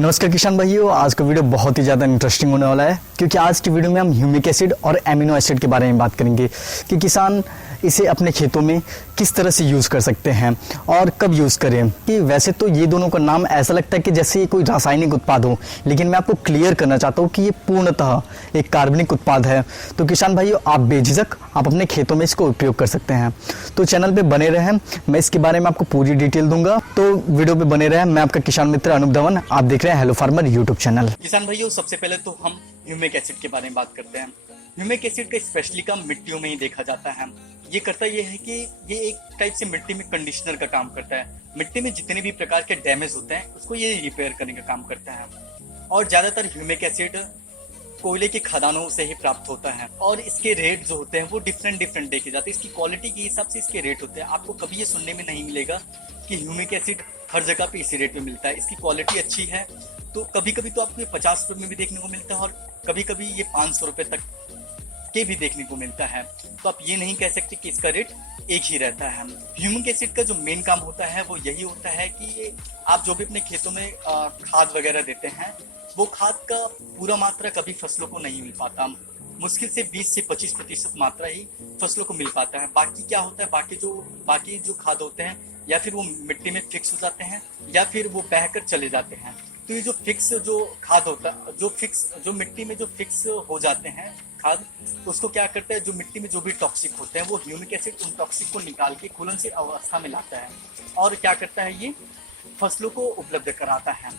नमस्कार किसान भाइयों, आज का वीडियो बहुत ही ज़्यादा इंटरेस्टिंग होने वाला है क्योंकि आज की वीडियो में हम ह्यूमिक एसिड और एमिनो एसिड के बारे में बात करेंगे कि किसान इसे अपने खेतों में किस तरह से यूज़ कर सकते हैं और कब यूज़ करें। कि वैसे तो ये दोनों का नाम ऐसा लगता है कि जैसे ये कोई रासायनिक उत्पाद हो, लेकिन मैं आपको क्लियर करना चाहता हूँ कि ये पूर्णतः एक कार्बनिक उत्पाद है। तो किसान भाइयों, आप बेझिझक आप अपने खेतों में इसको उपयोग कर सकते हैं। तो चैनल पे बने रहें, मैं इसके बारे में आपको पूरी डिटेल दूंगा, तो वीडियो पे बने रहें। मैं आपका किसान मित्र अनूप धवन, आप देख रहे हैं हेलो फार्मर यूट्यूब चैनल। किसान भाइयों, सबसे पहले तो हम ह्यूमिक एसिड के बारे में बात करते हैं। ह्यूमिक एसिड का स्पेशली काम मिट्टियों में ही देखा जाता है। ये करता ये है कि ये एक टाइप से मिट्टी में कंडीशनर का काम करता है। मिट्टी में जितने भी प्रकार के डैमेज होते हैं उसको ये रिपेयर करने का काम करता है। और ज्यादातर ह्यूमिक एसिड कोयले की खदानों से ही प्राप्त होता है और इसके रेट जो होते हैं वो डिफरेंट देखे जाते हैं। इसकी क्वालिटी के हिसाब से इसके रेट होते हैं। आपको कभी ये सुनने में नहीं मिलेगा कि ह्यूमिक एसिड हर जगह पे इसी रेट में मिलता है। इसकी क्वालिटी अच्छी है तो कभी कभी तो आपको 50 रुपये में भी देखने को मिलता है और कभी कभी ये 500 रुपये तक के भी देखने को मिलता है। तो आप ये नहीं कह सकते कि इसका रेट एक ही रहता है। ह्यूमिक एसिड का जो मेन काम होता है वो यही होता है कि ये आप जो भी अपने खेतों में खाद वगैरह देते हैं वो खाद का पूरा मात्रा कभी फसलों को नहीं मिल पाता। मुश्किल से 20 से 25% मात्रा ही फसलों को मिल पाता है। बाकी क्या होता है, बाकी जो खाद होते हैं या फिर वो मिट्टी में फिक्स हो जाते हैं या फिर वो बहकर चले जाते हैं। तो ये जो फिक्स जो खाद होता है, जो मिट्टी में जो फिक्स हो जाते हैं खाद, उसको क्या करता है, जो मिट्टी में जो भी टॉक्सिक होते हैं वो ह्यूमिक एसिड उन टॉक्सिक को निकाल के घुलनशील अवस्था में लाता है और क्या करता है, ये फसलों को उपलब्ध कराता है।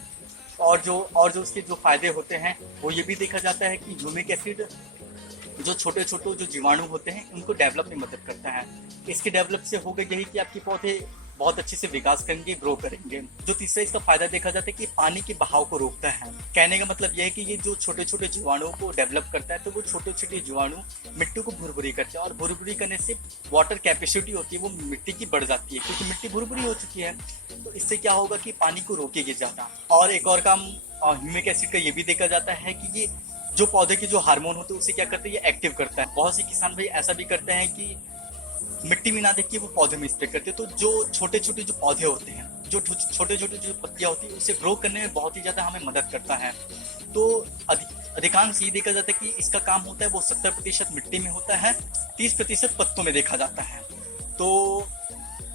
और जो उसके जो फायदे होते हैं वो ये भी देखा जाता है कि ह्यूमिक एसिड जो छोटे जो जीवाणु होते हैं उनको डेवलप में मदद करता है। इसके डेवलप से होगा यही कि आपके पौधे बहुत अच्छे से विकास करेंगे, ग्रो करेंगे। जो तीसरा इसका फायदा देखा जाता है कि पानी के बहाव को रोकता है। कहने का मतलब यह है कि ये जो छोटे जीवाणुओं को डेवलप करता है तो वो छोटे जीवाणु मिट्टी को भुरभुरी करते हैं और भुरभुरी करने से वाटर कैपेसिटी होती है वो मिट्टी की बढ़ जाती है क्योंकि मिट्टी भुरभुरी हो चुकी है। तो इससे क्या होगा कि पानी को रोकेगी ज्यादा। और एक और काम ह्यूमिक एसिड का ये भी देखा जाता है कि ये जो पौधे के जो हार्मोन होते हैं उसे क्या करते हैं, ये एक्टिव करता है। बहुत से किसान भाई ऐसा भी करते हैं कि मिट्टी में ना देख के वो पौधे में स्प्रे करते हैं। तो जो छोटे जो पौधे होते हैं, जो छोटे जो पत्तियां होती है उसे ग्रो करने में बहुत ही ज्यादा हमें मदद करता है। तो अधिकांश ये देखा जाता है कि इसका काम होता है वो 70% मिट्टी में होता है, 30% पत्तों में देखा जाता है। तो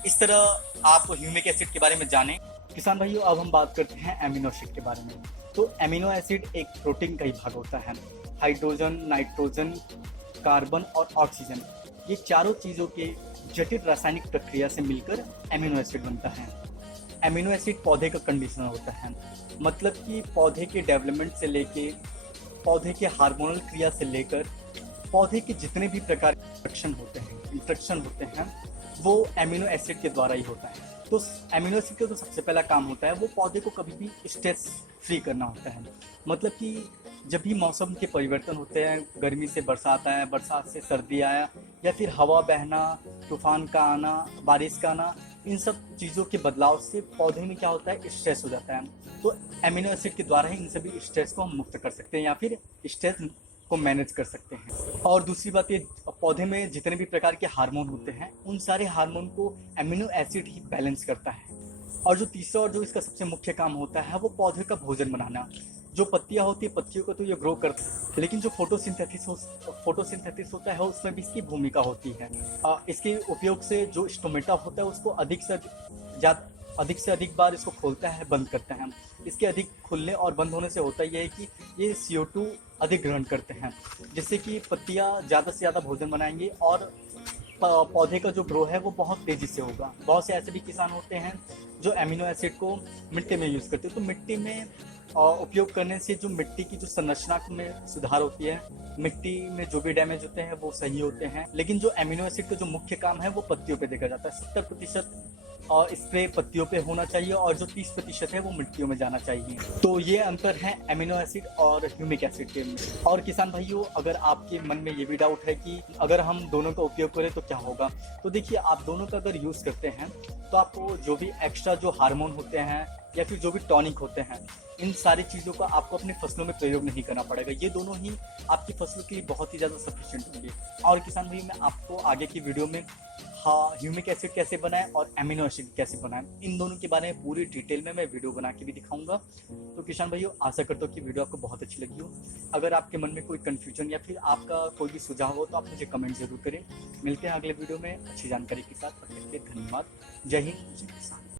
इस तरह आप ह्यूमिक एसिड के बारे में जानें। किसान भाइयों, अब हम बात करते हैं एमिनो एसिड के बारे में। तो एमिनो एसिड एक प्रोटीन का ही भाग होता है। हाइड्रोजन, नाइट्रोजन, कार्बन और ऑक्सीजन, ये चारों चीजों के जटिल रासायनिक प्रक्रिया से मिलकर एमिनो एसिड बनता है। एमिनो एसिड पौधे का कंडीशनर होता है, मतलब कि पौधे के डेवलपमेंट से लेके पौधे के हार्मोनल क्रिया से लेकर पौधे के जितने भी प्रकार के इंस्ट्रक्शन होते हैं वो एमिनो एसिड के द्वारा ही होता है। तो एमिनो एसिड का जो सबसे पहला काम होता है वो पौधे को कभी भी स्ट्रेस फ्री करना होता है। मतलब कि जब भी मौसम के परिवर्तन होते हैं, गर्मी से बरसात आया, बरसात से सर्दी आया या फिर हवा बहना, तूफान का आना, बारिश का आना, इन सब चीज़ों के बदलाव से पौधे में क्या होता है, स्ट्रेस हो जाता है। तो एमिनो एसिड के द्वारा ही इन सभी स्ट्रेस को हम मुक्त कर सकते हैं या फिर स्ट्रेस को मैनेज कर सकते हैं। और दूसरी बात, ये पौधे में जितने भी प्रकार के हार्मोन होते हैं उन सारे हार्मोन को एमिनो एसिड ही बैलेंस करता है। और जो तीसरा और जो इसका सबसे मुख्य काम होता है वो पौधे का भोजन बनाना। जो पत्तियां होती है, पत्तियों को तो ये ग्रो करती है, लेकिन जो फोटोसिंथेसिस होता है उसमें भी इसकी भूमिका होती है। इसके उपयोग से जो स्टोमेटा होता है उसको अधिक से अधिक बार इसको खोलता है, बंद करता है। इसके अधिक खुलने और बंद होने से होता यह है कि ये CO2 अधिक ग्रहण करते हैं, जिससे कि पत्तियां ज़्यादा से ज़्यादा भोजन बनाएंगी और पौधे का जो ग्रो है वो बहुत तेज़ी से होगा। बहुत से ऐसे भी किसान होते हैं जो एमिनो एसिड को मिट्टी में यूज़ करते हैं। तो मिट्टी में उपयोग करने से जो मिट्टी की जो संरचना में सुधार होती है, मिट्टी में जो भी डैमेज होते हैं वो सही होते हैं। लेकिन जो एमिनो एसिड का जो मुख्य काम है वो पत्तियों पे देखा जाता है। 70% स्प्रे पत्तियों पे होना चाहिए और जो 30% है वो मिट्टियों में जाना चाहिए। तो ये अंतर है एमिनो एसिड और ह्यूमिक एसिड के में। और किसान भाइयों, अगर आपके मन में ये भी डाउट है कि अगर हम दोनों का उपयोग करें तो क्या होगा, तो देखिए, आप दोनों का अगर यूज़ करते हैं तो आपको जो भी एक्स्ट्रा जो हार्मोन होते हैं या फिर जो भी टॉनिक होते हैं, इन सारी चीज़ों का आपको अपनी फसलों में प्रयोग नहीं करना पड़ेगा। ये दोनों ही आपकी फसलों के लिए बहुत ही ज़्यादा सफिशिएंट होंगे। और किसान भाई, मैं आपको आगे की वीडियो में ह्यूमिक एसिड कैसे बनाएं और एमिनो एसिड कैसे बनाएं, इन दोनों के बारे में पूरी डिटेल में मैं वीडियो बना के भी दिखाऊंगा। तो किसान भाइयों, आशा करता हूँ कि वीडियो आपको बहुत अच्छी लगी हो। अगर आपके मन में कोई कंफ्यूजन या फिर आपका कोई भी सुझाव हो तो आप मुझे कमेंट जरूर करें। मिलते हैं अगले वीडियो में अच्छी जानकारी के साथ। तब तक के लिए धन्यवाद। जय हिंद, जय किसान।